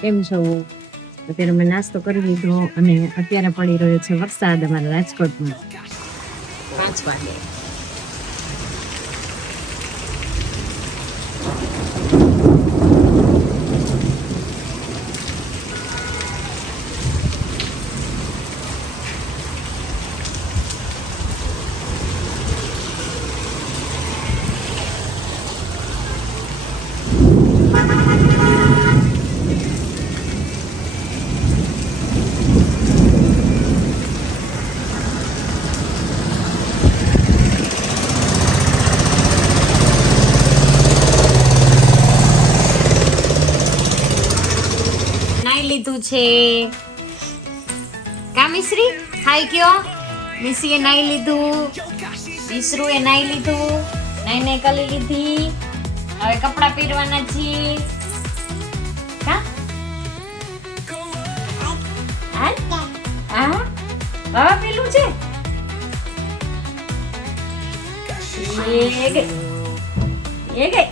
કેમ છો? અત્યારે મેં નાસ્તો કરી લીધો અને અત્યારે પડી રહ્યો છે વરસાદ અમારા રાજકોટમાં 5 વાગે. લીધું છે કા મિશ્રી હાઈ કયો મિશ્રી એ નાઈ લીધું મિશ્રુ એ નાઈ લીધું નાઈને કરી લીધી હવે કપડા પહેરવાના છે કા હા પેલું છે એ ગઈ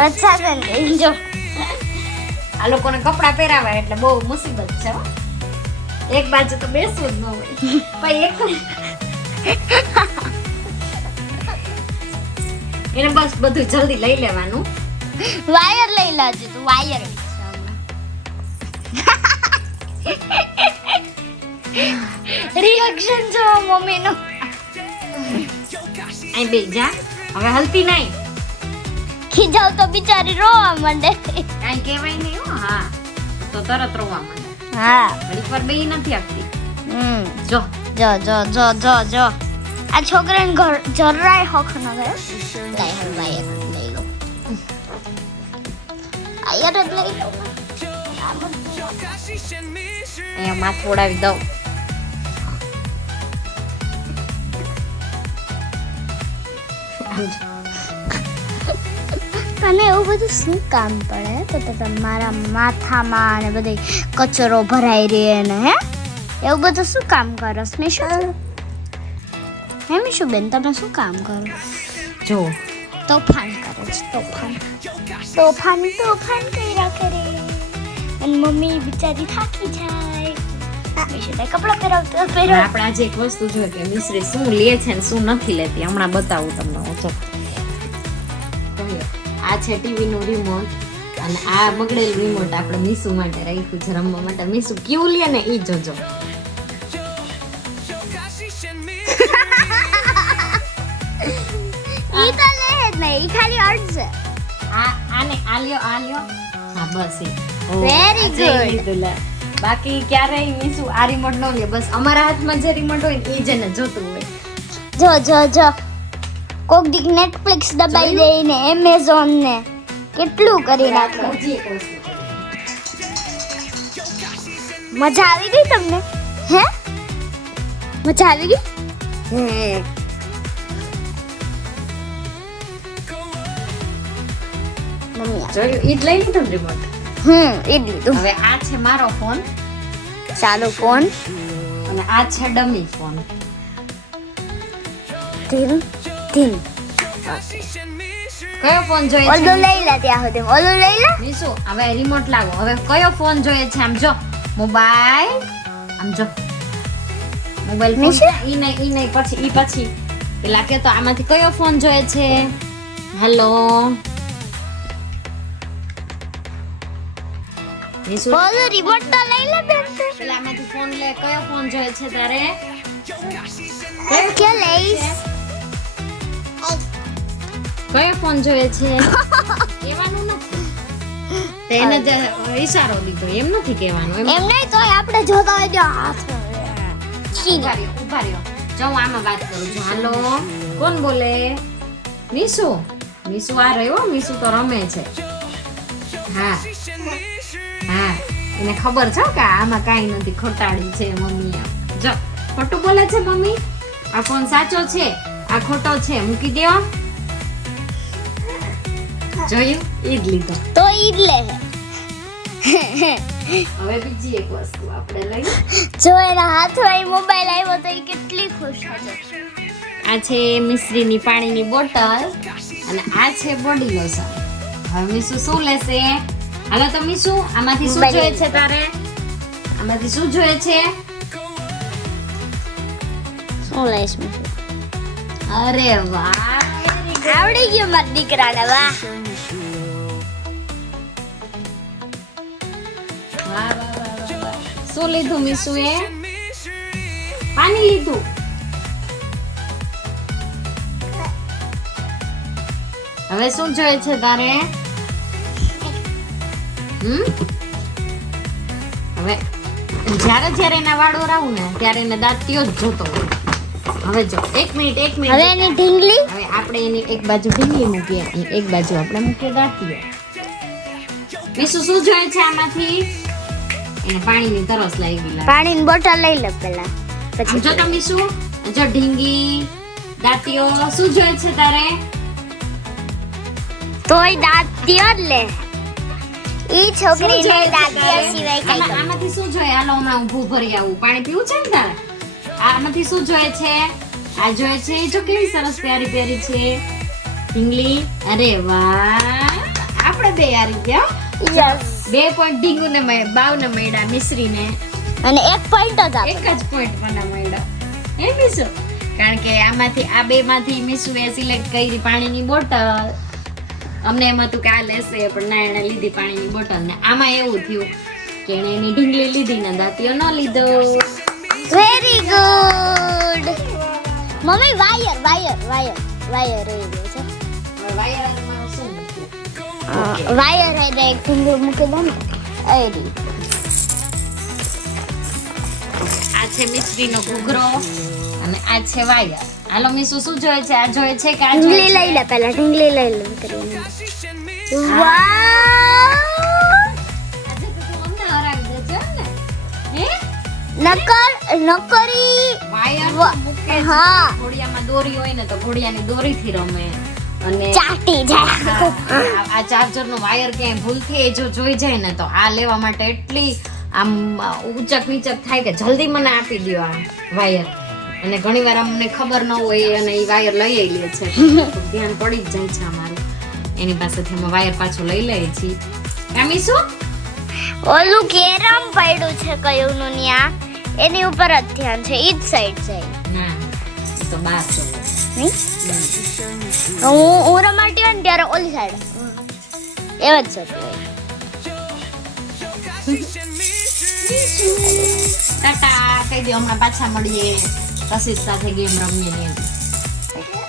અચ્છા ચાલ જો આ લોકોને કપડા પહેરાવા એટલે બહુ મુસીબત છે હો. એક બાજુ તો બેસવું જ ન હોય પછી એને બસ બધું જલ્દી લઈ લેવાનું. વાયર લઈ લાજે તું વાયર રિએક્શન જો મમ્મીનો અહીં બે જા હવે હલતી નહીં ખીજાવ તો બિચારી રોવા માંડે કાંઈ કહેવાય નહીં હો. હા તો તરત રોવા માંડે. હા ઘડીક વાર બેહી નથી આપતી. જો જો જો જો જો જો આ છોકરાને ઘર જરાય હક ન ગયો લઈ હવે વાયર લઈ લો વાયર જ લઈ લો અહીંયા માથું ઓડાવી દઉં. તને એવું બધું શું કામ પડે તો તમારા માથામાં અને બધે કચરો ભરાઈ રહે ને હે એવું બધું શું કામ કરો મીશુ હે મીશુ બેન તમે શું કામ કરો જો તોફાન કરે છે તોફાન કર્યા કરે અને મમ્મી બિચારી થાકી જાય મીશુ ને કપડાં પહેરાવતો આપણે આજે એક વસ્તુ જોઈએ કે મિશ્રી શું લે છે ને શું નથી લેતી હમણાં બતાવું તમને. ઓછો આ છે ટીવી નું રિમોટ અને આ બગડેલું રિમોટ આપણે મીસુ માટે રાખ્યું છે રમવા માટે. મીસુ ક્યું લે ને ઈ જોજો. ઈ તો લે જ નહીં ઈ ખાલી અડશે આને આ લ્યો હા બસ ઈ વેરી ગુડ. બાકી ક્યારેય મીસુ આ રિમોટ ન લે. બસ અમારા હાથમાં જે રિમોટ હોય ને ઈ જ એને જોતું હોય. જો કોક દીક નેટફ્લિક્સ દબાઈ દઈને એમેઝોન ને કેટલું કરી નાખે. મજા આવી ગઈ તમને હે મજા આવી ગઈ મમ્મી જોયું ઈ જ લઈ લીધું રિમોટ. ઈ જ લીધું. હવે આ છે મારો ફોન ચાલુ ફોન અને આ છે ડમી ફોન. ધીમ કયો ફોન જોઈએ છે ઓલું લઈ લે ત્યાં સુધી ઓલું લઈ લે મીસુ હવે રિમોટ લાવો. હવે કયો ફોન જોઈએ છે આમ જો મોબાઈલ આમ જો મોબાઈલ ફોન ઈ નહીં પછી પેલા કે તો આમાંથી કયો ફોન જોઈએ છે. હેલો મીસુ ઓલું રિમોટ તો લઈ લે બેન પેલા આમાંથી ફોન લે. કયો ફોન જોઈએ છે તારે કે લઈશ કયો ફોન જોઈએ છે કહેવાનું નથી. તેને જ ઈશારો દીધો એમ નથી કહેવાનું. એમ નહીં તોય આપણે જોતા હોય જો હાથ ઉભા રહ્યો જો હું આમાં વાત કરું છું. હાલો કોણ બોલે? મીસુ આ રહ્યો મીસુ તો રમે છે. હા એને ખબર છે કે આમાં કાંઈ નથી ખોટાડી છે મમ્મી. જો ખોટું બોલે છે મમ્મી. આ ફોન સાચો છે આ ખોટો છે મૂકી દો. જોયું ઈ જ લીધો તો ઈ જ લે હવે બીજી એક વસ્તુ આપણે લઈએ. જો એના હાથમાં મોબાઈલ આવ્યો તો એ કેટલી ખુશ હતી. આ છે મિશ્રીની પાણીની બોટલ અને આ છે બોડી લોશન. હવે મીસુ શું લેશે? હાલો તો મીસુ, આમાંથી શું જોઈએ છે તારે? આમાંથી શું જોઈએ છે? શું લઈશ મીશુ? અરે વાહ, આવડી ગયું મારા દીકરાને. વાહ વાહ વાહ વાહ વાહ. શું લીધું મીસુએ? પાણી લીધું. હવે શું જોઈએ છે તારે? હવે જ્યારે એના વાળ ઓરાવું ને ત્યારે એને દાંતીઓ જ જોતો હોય. હવે જો એક મિનિટ હવે એની ઢીંગલી. હવે આપણે એની એક બાજુ ઢીંગલી મૂકીએ અને એક બાજુ આપણે મૂકીએ દાંતીઓ. મીસુ શું જોઈએ છે આમાંથી? એને પાણીની તરસ લાગી લાગે. પાણીની બોટલ લઈ લે પહેલા, આમ પછી જો તો મીસુ, જો ઢીંગી, દાંતીઓ શું જોઈએ છે તારે? તોય દાંતિયો જ લે. ઈ છોકરીને દાંતિયા સિવાય કઈ આમાંથી શું જોઈએ? હાલો હમણાં ઊભું ભરી આવું. પાણી પીવું છે ને તારે? આમાંથી શું જોઈએ છે? આ જોઈએ છે. જો કેવી સરસ પ્યારી પ્યારી છે ઢીંગલી. અરે વાહ, આપણે બે હારી ગયા. યસ. 2 પોઈન્ટ ઢીંગુને બાવને મળ્યા, મિશ્રીને અને 1 પોઈન્ટ જ આપે. એક જ પોઈન્ટ મને મળ્યો. હે મીસુ? કારણ કે આમાંથી આ બે માંથી મીસુએ સિલેક્ટ કરી પાણીની બોટલ. અમને એમ હતું કે આ લેશે, પણ ના, એને લીધી પાણીની બોટલ. ને આમાં એવું થયું કે એને એની ઢીંગલી લીધી ને દાંતીઓ ન લીધો. Very good. મમ્મી વાયર રહી ગયો છે. હવે વાયરમાં શું મૂકવું? વાયર એને એક ઢીંગલી મૂકી દો ને. એરી. આ છે મિશ્રીનો ઘૂઘરો અને આ છે વાયર. હાલો મીસુ, શું જોઈએ છે? આ જોઈએ છે કે આ જોઈએ ઢીંગલી છે? લઈ લે પહેલા, ઢીંગલી લઈ લે કરીને. વાવ. આજે તો તું અમને હરાવી દેજે ને. હે? નકરી વાયર મૂકે છે. હા. ઘોડિયામાં દોરી હોય ને તો ઘોડિયાની દોરીથી રમે. અને ચાટી જાય. આ ચાર્જરનો વાયર ક્યાંય ભૂલથી એ જો જોઈ જાય ને તો આ લેવા માટે એટલી આમ ઊંચક નીચક થાય કે જલ્દી મને આપી દ્યો આ વાયર. અને ઘણીવાર અમને ખબર ન હોય અને એ વાયર લઈ લે છે. ધ્યાન પડી જ જાય છે અમારું. એની પાસેથી અમે વાયર પાછું લઈ લઈએ છીએ. કામી શું? ઓલું કેરમ પડ્યું છે કયું નું ન્યા, એની ઉપર જ ધ્યાન છે. ઈ જ સાઈડ જાય. ના, એ તો બાર જો. નહીં? હું રમાડતી હોય ને ત્યારે ઓલી સાઈડ એવા જ જતી હોય. ટાટા કહી દો, હમણાં પાછા મળીએ. કશિશ સાથે ગેમ રમીએ ને.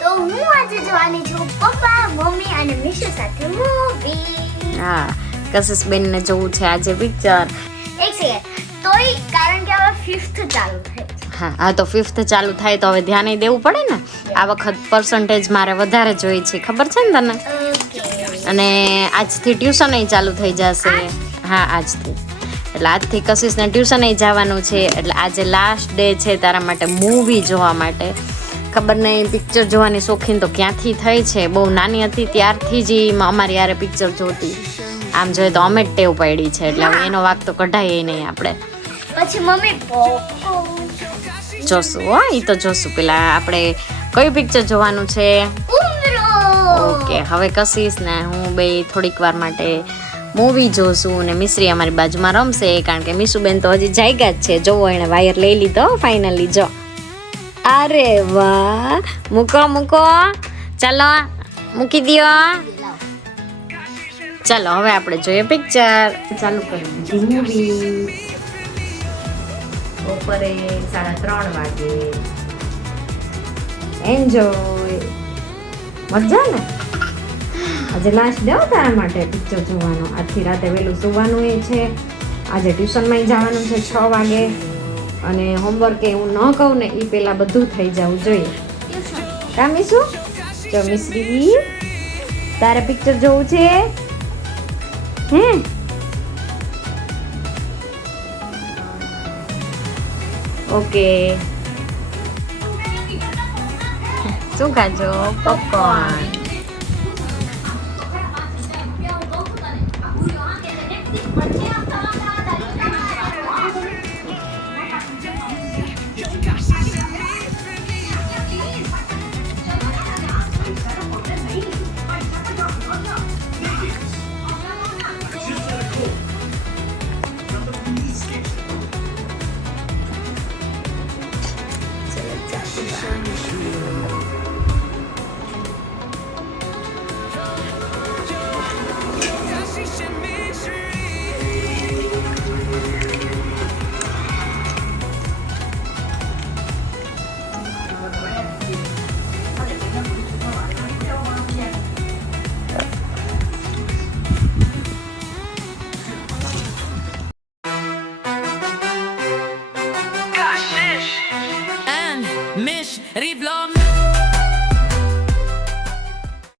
તો હું આજે જોવાની છું પપ્પા, મમ્મી અને મીશુ સાથે મૂવી. હા, કશિશ બેનને જોવું છે આજે પિક્ચર. એક સેકન્ડ. તોય કારણ કે હવે 5th ચાલુ થાય છે. હા તો 5th ચાલુ થાય તો હવે ધ્યાન દેવું પડે ને. આ વખત પર્સન્ટેજ મારે વધારે જોઈએ છે, ખબર છે ને તને? ઓકે. અને આજથી ટ્યુશન ચાલુ થઈ જશે. હા, આજથી. એટલે આજથી કશિશને ટ્યુશન જવાનું છે. એટલે આજે લાસ્ટ ડે છે તારા માટે મૂવી જોવા માટે. ખબર નહીં પિક્ચર જોવાની શોખીન તો ક્યાંથી થઈ છે. બહુ નાની હતી ત્યારથી જ અમારી યારે પિક્ચર જોતી. આમ જોઈએ તો અમે જ ટેવ પડી છે. એટલે હવે એનો વાક તો કઢાય નહીં આપણે. પછી મમ્મી જોશું હો, એ તો જોશું. પેલા આપણે કયું પિક્ચર જોવાનું છે? ઉમરો. ઓકે, હવે કશિશ ને હું બે થોડીક વાર માટે મૂવી જોશું ને મિશ્રી અમારી બાજુમાં રમશે. કારણ કે મીશુબેન તો હજી જાગ્યા જ છે. જોવો, એને વાયર લઈ લીધો ફાઇનલી. જો, અરે વાહ, મૂકો. ચાલો મૂકી દો. ચાલો હવે આપણે જોઈએ પિક્ચર. ચાલુ કરી દીધી મૂવી. બપોરે 3:30 વાગે. એન્જોય. મજા ને? આજે લાસ્ટ ડે તારા માટે પિક્ચર જોવાનો. આજથી રાતે વહેલું સુવાનું એ છે. આજે ટ્યુશનમાં જવાનું છે 6 વાગે. અને હોમવર્ક હું ન કહું ને એ પહેલાં બધું થઈ જવું જોઈએ. કામી શું? જો મિશ્રી, તારે પિક્ચર જોવું છે? હે? ઓકે. શું ખાજો? પોપકોર્ન.